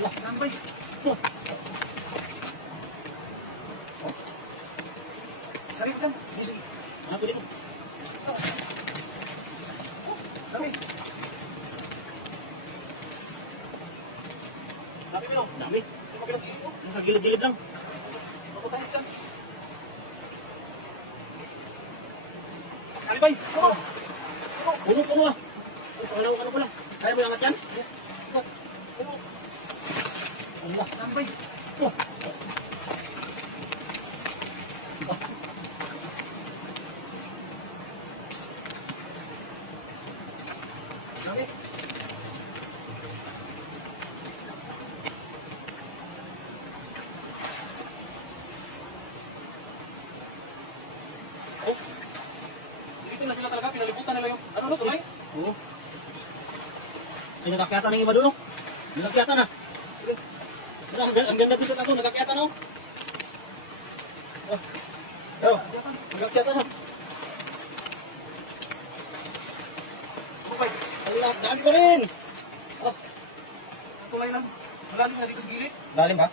Allah, tambay. Oh. Sabi ko saan? Sige. Ano ko dito? Dami. Dami mo. Dami. Nasa gilid-gilid lang. Ako tayo dyan. Dami bay. Puno. Puno ah. Ano ko lang. Kaya mo yangat yan? Puno. Allah. Dami bay. Oh. Dami. Oh. Dito na sila talaga, pinalibutan nila yung ano tulay? Oo. Ay, nagkakyatan ng iba doon, no? Nagkakyatan na. Ang ganda dito na ito, nagkakyatan, no? Oh, nagkakyatan na. Allah, dami pa rin! Oh. Tulay lang. Malalim na dito sa gilid. Lalim ba?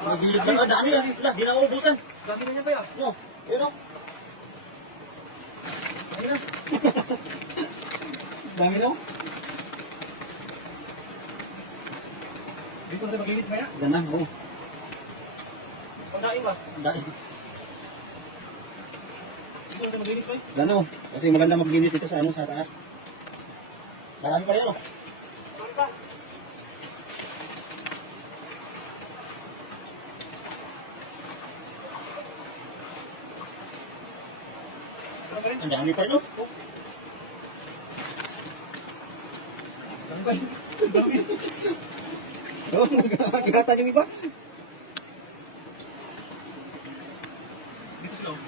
Magilid na, dami na. Di na uubusan. Dami na niya pa yan. Oo, yun o. Dami na. Dami na o. Dito natin maglinis maya? Gana, oo. Pandaing ba? Pandaing. Dito natin maglinis ba? Gana o. Kasi maganda maglinis dito sa ano, sa taas. Marami pa rin o. Marami pa. Ang dami pa rin o. Ang dami. Ang dami. Oh, nagkakata yung iba. Dito sila.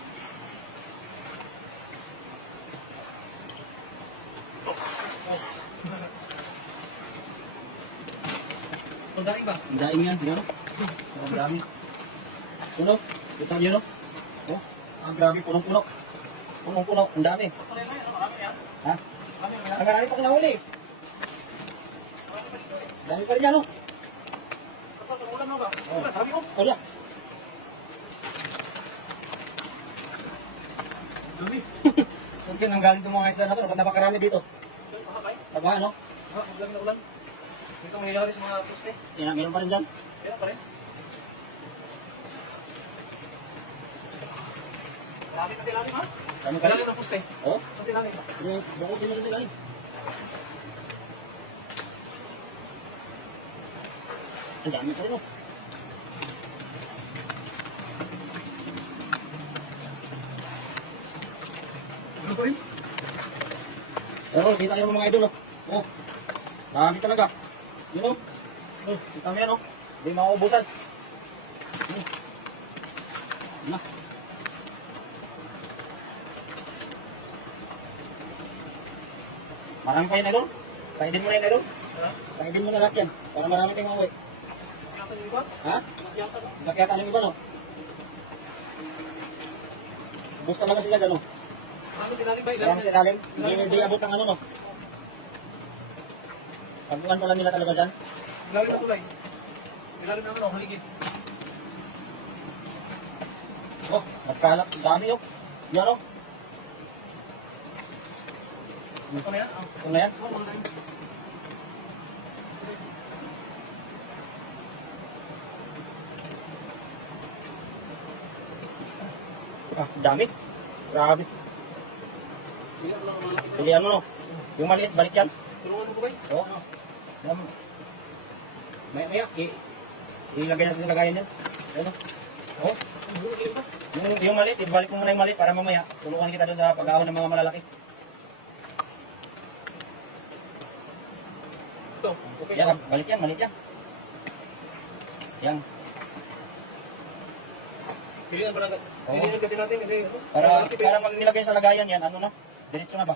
Ang daing ba? Ang daing yan. Ano? Ang dami. Puno. Ito yun, no? Oh, ang grabe. Punong-puno. Punong-puno. Ang dami. Ha? Ang marami pang nahuli. Dami pa rin yan, no? Oh, sabi ko. Oh, yeah. Dami. Saan ang galing itong mga isda na ito? Ba't napakarami dito? Sa baha, no? Ha, maglang na ulan. Dito mangyayari sa mga suste. Meron pa rin dyan? Meron pa rin. Marami kasi lalim, ha? Dami pa rin? Lalim ng puste. Oo? Kasi lalim. Bakit din kasi lalim? Ang dami pa rin, oh. Ano pa rin? Pero, kita nyo mga idol, oh. Oh, dami talaga. Yun, oh. Oh, kita mo yan, oh. Hindi mauubusan. Na. Marami pa yun, idol. Saidin mo na yun, idol. Saidin mo na lahat yan. Para marami tayong mauwi. Ha? Nakyata ng iba, no? Bus talaga sila dyan, no? Marami silalim ba? Marami silalim? Hindi abot ng ano, no? Pagbukan pa lang nila talaga dyan. Ilalim na tulay. Ilalim na ano, haligid. Oh, nagkalap. Dami, oh. Yan, oh. Ito na yan? Ito na yan? Ah, dami. Grabe. Pilihan mo, no? Yung maliit, balik yan. Tulungan mo ba? Oo. Maya, ilagay natin sa lagayan yan. Ano? Oo. Yung maliit, ibalik mo muna yung maliit para mamaya tulungan kita doon sa pag-ahon ng mga malalaki. Okay. Yan, balik yan, maliit yan. Yan. Pilihan pa lang. Pilihan kasi natin kasi para pag nilagay sa lagayan yan, ano na? Diretso na ba?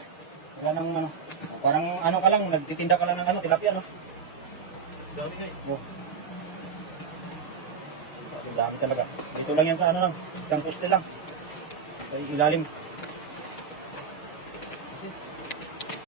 Wala nang ano. Parang ano ka lang, nagtitinda ka lang ng ano, tilapia, no? Dami na eh. Oh. Ang dami talaga. Dito lang yan sa ano lang. Isang poste lang. Sa ilalim.